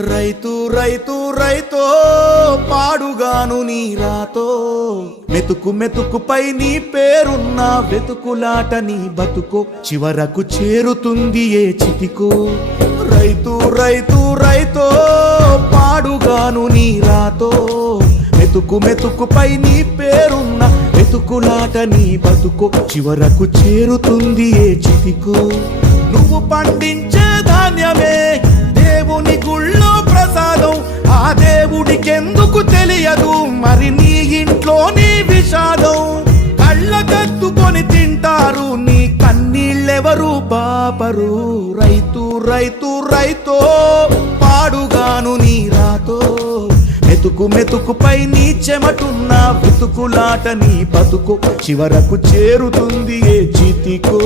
రైతు రైతు రైతో పాడుగాను నీ రాతో మెతుకు మెతుకుపై నీ పేరున్న వెతుకులాట నీ బతుకో చివరకు చేరుతుంది ఏ చితికో రైతు రైతు రైతో పాడుగాను నీ రాతో మెతుకు మెతుకుపై నీ పేరున్న వెతుకులాట నీ బతుకో చివరకు చేరుతుంది ఏ చితికో నువ్వు పండించే ధాన్యమే దేవుని గుళ్ళో ప్రసాదం ఆ దేవుడికెందుకు తెలియదు మరి నీ ఇంట్లో నీ విషాదం కళ్ళకత్తుకొని తింటారు నీ కన్నీళ్ళెవరు పాపరు రైతు రైతు రైతో పాడుగాను నీ రాతో మెతుకు మెతుకుపై నీ చెమటున్న వెతుకులాట నీ బతుకు చివరకు చేరుతుంది ఏ చితికో